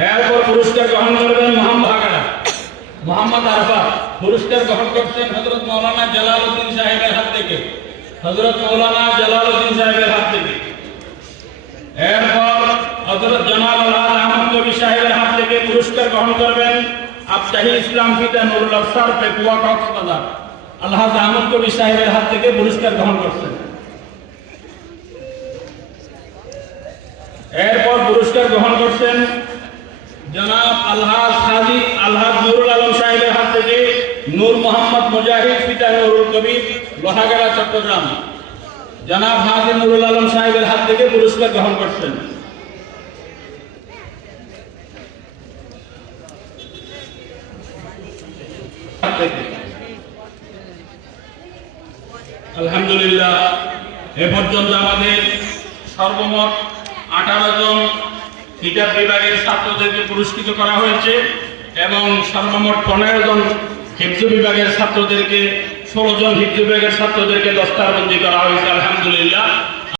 এরপর পুরস্কার গ্রহণ করবেন মোহাম্মদ আরফা। পুরস্কার গ্রহণ করছেন হযরত মাওলানা জালালউদ্দিন সাহেবের হাত থেকে। হযরত মাওলানা জালালউদ্দিন সাহেবের হাত থেকে। এরপর হযরত জনাব আলহাজ আহমদ কবি সাহেবের হাত থেকে পুরস্কার গ্রহণ করবেন আফতাহি ইসলাম ফিতা নুরুল আফসার পেকুয়া কক্সবাজার। আলহাজ আহমদ কবি সাহেবের হাত থেকে পুরস্কার গ্রহণ করছেন। এরপর পুরস্কার গ্রহণ করছেন জনাব আলহাজ হাজী আলহাজ নুরুল আলম সাহেবের হাত থেকে নূর মোহাম্মদ মুজাহিদ পিতা নুরুল কবির লোহাগাড়া চট্টগ্রাম। জনাব হাজী নুরুল আলম সাহেবের হাত থেকে পুরস্কার গ্রহণ করছেন। আলহামদুলিল্লাহ, এ পর্যন্ত আমাদের সর্বমোট 18 জন হিজাব বিভাগের ছাত্রদেরকে পুরস্কৃত করা হয়েছে এবং সর্বমোট 15 জন হিফজ বিভাগের ছাত্রদেরকে 16 জন হিফজ বিভাগের ছাত্রদেরকে দস্তারবন্দি করা হয়েছে। আলহামদুলিল্লাহ।